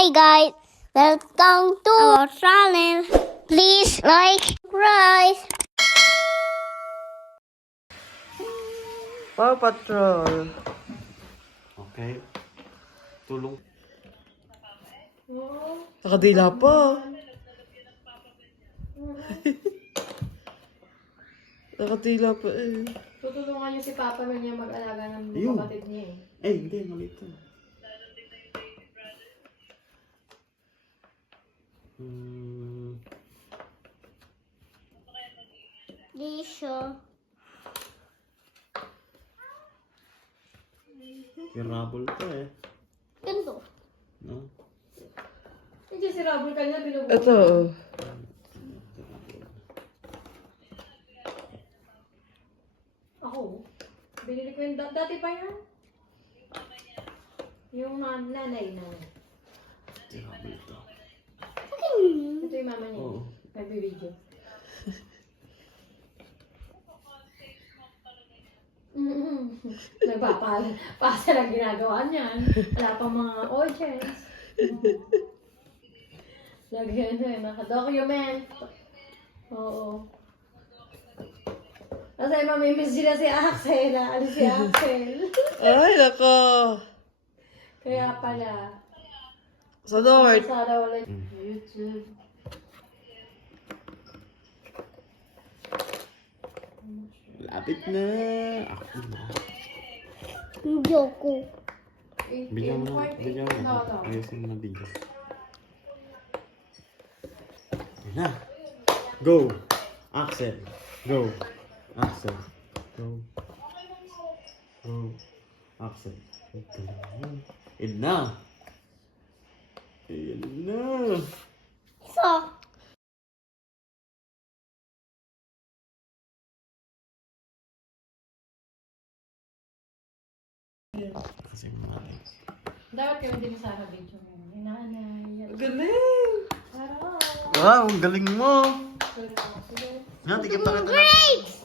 Hi guys, welcome to our channel. Please like, subscribe. Paw Patrol. Okay. Tulong. Nakadila pa. Nakadila pa eh. Tutulungan niyo si Papa na niya mag-alaga ng Ayun. kapatid niya eh. Hindi. Mali ito. Lisho. Kirabol to eh. Ganito. No? Hindi si Rabul kanina binubuo. Ito. Ako, binili ko yung dati pa yan. Yung nanay na. Kirabol to. Ito yung mama niya. Oo. Nagbibideo. Nagpapasa lang ginagawa niyan. Wala pang mga audience. Lagyan na yun, naka-document. Oo. Kasi mamimiss sila si Axel. Alis si Axel. Ay, nako. Kaya pala. Sa North. Sana wala YouTube. Lapit na. Ako na. Joko. Bigyan mo na. 18.8 Bigyan mo na. na. Ayusin mo na video. Ayan na. Go. Axel. Go. Axel. Go. Go. Axel. Ayan na. Ayan na. So, Kasi malay. Dapat kami din sa video ngayon. Yung nanay. Galing. Tara. Wow, ang galing mo. Yan, tignan kita. grapes!